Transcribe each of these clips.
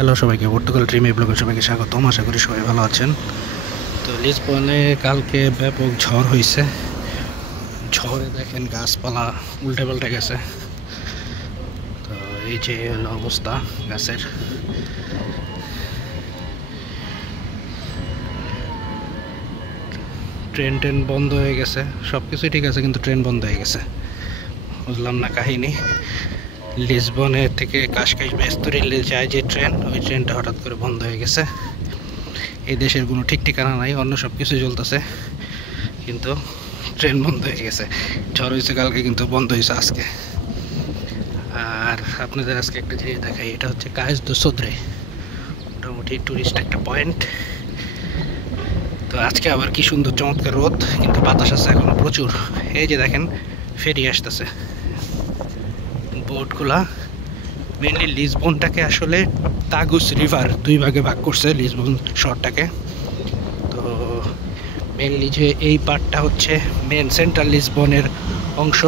Hello সবাইকে, Portugal dream এই ব্লগে সবাইকে স্বাগতম। আশা করি সবাই ভালো আছেন। তো লিসবনে কালকে ব্যাপক ঝড় হয়েছে। ঝড়ে দেখেন গাছপালা উল্টে পাল্টে গেছে। তো এই যে হলো অবস্থা গাছের। ট্রেন বন্ধ হয়ে গেছে, সব কিছুই ঠিক আছে কিন্তু ট্রেন বন্ধ হয়ে গেছে। বুঝলাম না কাহিনী। লিসবনের থেকে কাশকাশ বেস্তরি যায় যে ট্রেন, ওই ট্রেনটা হঠাৎ করে বন্ধ হয়ে গেছে। এই দেশের কোনো ঠিক ঠিকানা নাই, অন্য সব কিছু চলতেছে কিন্তু ট্রেন বন্ধ হয়ে গেছে। ঝড় হয়েছে কালকে কিন্তু বন্ধ হয়েছে আজকে। আর আপনাদের আজকে একটা জিনিস দেখাই, এটা হচ্ছে কায়েস দো সোদ্রে, মোটামুটি টুরিস্ট একটা পয়েন্ট। তো আজকে আবার কি সুন্দর চমৎকার রোদ, কিন্তু বাতাস আছে এখন প্রচুর। এই যে দেখেন ফেরি আসতেছে, বোটগুলা। মেনলি লিসবনটাকে আসলে তাগুস রিভার দুই ভাগে ভাগ করছে, লিসবন শহরটাকে। তো মেনলি যে এই পার্টটা হচ্ছে মেন সেন্ট্রাল লিসবনের অংশ।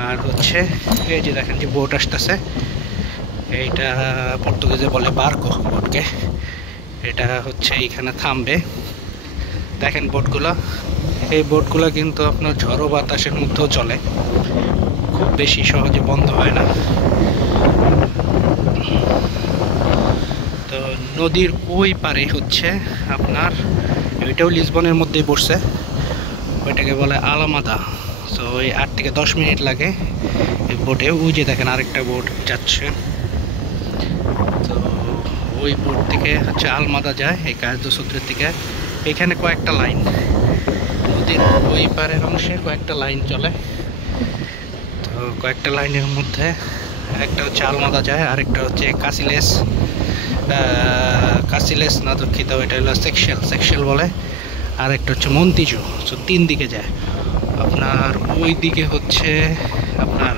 আর হচ্ছে এই যে দেখেন যে বোট আসতেছে, এইটা পর্তুগিজে বলে বার্কো বোটকে। এটা হচ্ছে এইখানে থামবে। দেখেন বোটগুলো, এই বোটগুলো কিন্তু আপনার ঝড়ো বাতাসের মধ্যেও চলে, খুব বেশি সহজে বন্ধ হয় না। তো নদীর ওই পারে হচ্ছে আপনার, ওইটাও লিসবনের মধ্যেই পড়ছে, ওইটাকে বলে আলামাদা। তো ওই 8 থেকে 10 মিনিট লাগে এই বোটে। ওই যে দেখেন আরেকটা বোট যাচ্ছে। তো ওই বোট থেকে হচ্ছে আলমাদা যায় এই কায়েস দো সোদ্রের দিকে। এখানে কয়েকটা লাইন, নদীর ওই পারের অংশে কয়েকটা লাইন চলে। তো কয়েকটা লাইনের মধ্যে একটা হচ্ছে আলমাদা যায়, আরেকটা হচ্ছে কাসিলেস না দুঃখিত, এটা হলো সেকশেল বলে। আর একটা হচ্ছে মন্তিজো। তো 3 দিকে যায়। আপনার ওই দিকে হচ্ছে আপনার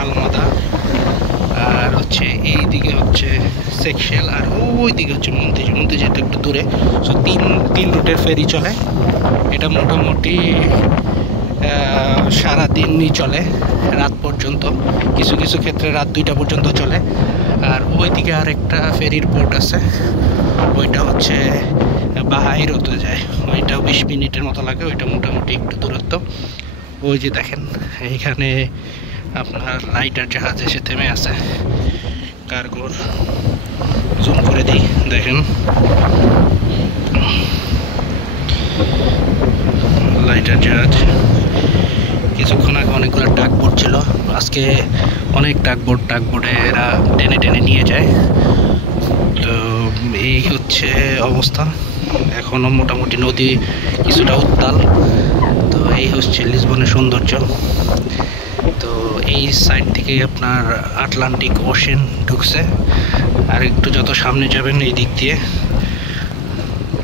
আলমাদা, আর হচ্ছে এই দিকে হচ্ছে সেকশেল, আর ওই দিকে হচ্ছে মন্তিজোটা একটু দূরে। সো তিন রুটের ফেরি চলে। এটা মোটামুটি সারাদিনই চলে, রাত পর্যন্ত, কিছু কিছু ক্ষেত্রে রাত 2টা পর্যন্ত চলে। আর ওইদিকে আরেকটা ফেরির পোর্ট আছে, ওইটা হচ্ছে বাহাইরোতে যায়। ওইটাও 20 মিনিটের মতো লাগে, ওইটা মোটামুটি একটু দূরত্ব। ওই যে দেখেন এইখানে আপনার লাইটার জাহাজ এসে থেমে আছে, কার্গোর। জুম করে দিই, দেখেন লাইটার জাহাজ। কিছুক্ষণ আগে অনেকগুলো টাগবোট ছিল, আজকে অনেক টাগবোটে এরা টেনে টেনে নিয়ে যায়। তো এই হচ্ছে অবস্থা। এখনও মোটামুটি নদী কিছুটা উত্তাল। তো এই হচ্ছে লিসবনের সৌন্দর্য। তো এই সাইড থেকে আপনার আটলান্টিক ওশেন ঢুকছে, আর একটু যত সামনে যাবেন এই দিক দিয়ে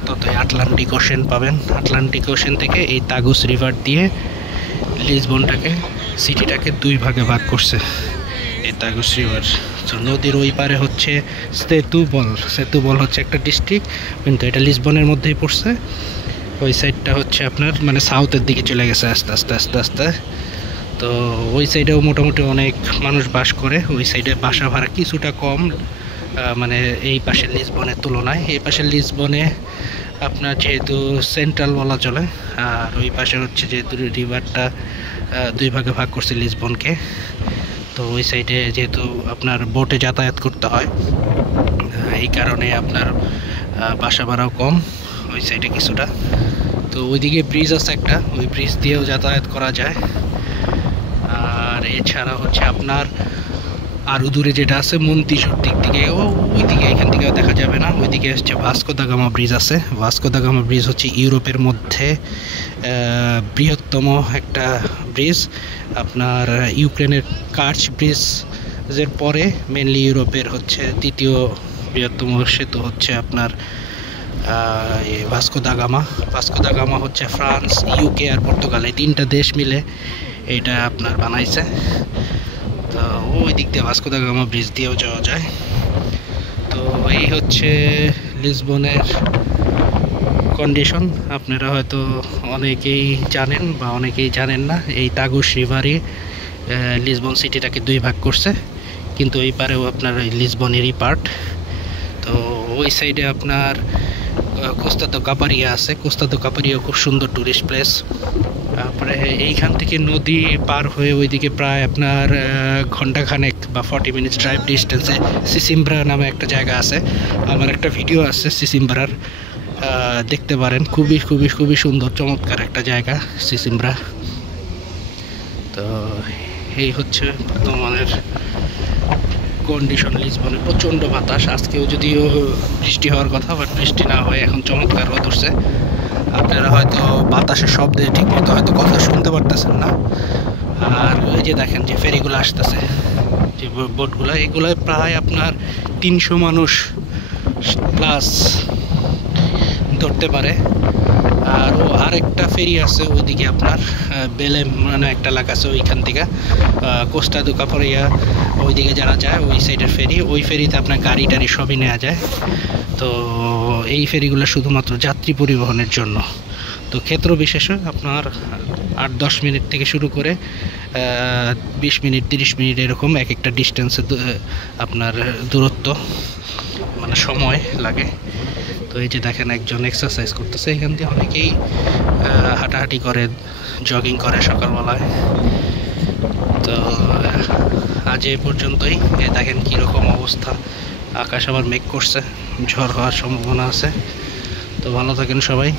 ততই আটলান্টিক ওশেন পাবেন। আটলান্টিক ওশেন থেকে এই তাগুস রিভার দিয়ে লিসবনটাকে, সিটিটাকে 2 ভাগে ভাগ করছে এই তাগুস রিভার। তো নদীর ওই পারে হচ্ছে সেতুবল হচ্ছে একটা ডিস্ট্রিক্ট, কিন্তু এটা লিসবনের মধ্যেই পড়ছে। ওই সাইডটা হচ্ছে আপনার মানে সাউথের দিকে চলে গেছে আস্তে আস্তে আস্তে আস্তে। তো ওই সাইডেও মোটামুটি অনেক মানুষ বাস করে। ওই সাইডে বাসা ভাড়া কিছুটা কম, মানে এই পাশের লিসবনের তুলনায়। এই পাশের লিসবনে আপনার যেহেতু সেন্ট্রাল বলা চলে, আর ওই পাশে হচ্ছে যেহেতু রিভারটা 2 ভাগে ভাগ করছে লিসবনকে। তো ওই সাইডে যেহেতু আপনার বোটে যাতায়াত করতে হয়, এই কারণে আপনার বাসা ভাড়াও কম ওই সাইডে কিছুটা। তো ওইদিকে ব্রিজ আছে একটা, ওই ব্রিজ দিয়েও যাতায়াত করা যায়। আর এছাড়া হচ্ছে আপনার আরও দূরে যেটা আছে মন্তিজোর দিক থেকে, ওইদিকে এখান থেকেও দেখা যাবে না। ওইদিকে হচ্ছে ভাস্কো দা গামা ব্রিজ আছে। ভাস্কো দা গামা ব্রিজ হচ্ছে ইউরোপের মধ্যে বৃহত্তম একটা ব্রিজ। আপনার ইউক্রেনের কার্চ ব্রিজের পরে মেনলি ইউরোপের হচ্ছে 2য় বৃহত্তম সেতু হচ্ছে আপনার Vasco da Gama. Vasco da Gama হচ্ছে ফ্রান্স, ইউকে আর পর্তুগাল, এই 3টা দেশ মিলে এটা আপনার বানাইছে। তো ওই দিক দিয়ে ভাস্কো দা গামা ব্রিজ দিয়েও যাওয়া যায়। তো এই হচ্ছে লিসবনের কন্ডিশন। আপনারা হয়তো অনেকেই জানেন বা অনেকেই জানেন না, এই তাগুস রিভারই লিসবন সিটিটাকে 2 ভাগ করছে। কিন্তু এই পারেও আপনার ওই লিসবনেরই পার্ট। তো ওই সাইডে আপনার কোস্তা দো কাপারিয়া আছে। কোস্তা দো কাপারিয়া খুব সুন্দর টুরিস্ট প্লেস। তারপরে এইখান থেকে নদী পার হয়ে ওইদিকে প্রায় আপনার ঘন্টাখানেক বা 40 মিনিটস ড্রাইভ ডিস্টেন্সে সিসিম্ব্রা নামে একটা জায়গা আছে। আমার একটা ভিডিও আছে সিসিম্ব্রার, দেখতে পারেন। খুবই খুবই খুবই সুন্দর চমৎকার একটা জায়গা সিসিম্ব্রা। তো এই হচ্ছে বর্তমানের কন্ডিশন লিসবনে। প্রচণ্ড বাতাস, আজকেও যদিও বৃষ্টি হওয়ার কথা, বাট বৃষ্টি না হয়ে এখন চমৎকার রোদ উঠছে। আপনারা হয়তো বাতাসের শব্দে ঠিক মতো হয়তো কথা শুনতে পারতেছেন না। আর ওই যে দেখেন যে ফেরিগুলো আসতেছে, যে বোটগুলো, এগুলোয় প্রায় আপনার 300 মানুষ প্লাস ধরতে পারে। আর আরেকটা ফেরি আছে ওইদিকে আপনার বেলেম মানে একটা এলাকা আছে, ওইখান থেকে কোস্টা দো কাপারিয়া ওইদিকে যারা যায় ওই সাইডের ফেরি, ওই ফেরিতে আপনার গাড়ি টাড়ি সবই নেওয়া যায়। তো এই ফেরিগুলো শুধুমাত্র যাত্রী পরিবহনের জন্য। তো ক্ষেত্র বিশেষে আপনার 8-10 মিনিট থেকে শুরু করে 20 মিনিট 30 মিনিট এরকম এক একটা ডিস্টেন্সে আপনার দূরত্ব মানে সময় লাগে। তো এই যে দেখেন একজন এক্সারসাইজ করতেছে, এখান দিয়ে অনেকেই হাঁটাহাঁটি করে, জগিং করে সকালবেলায়। তো আজ এ পর্যন্তই। দেখেন কীরকম অবস্থা, আকাশ আবার মেঘ করছে, ঝড় হওয়ার সম্ভাবনা আছে। তো ভালো থাকেন সবাই।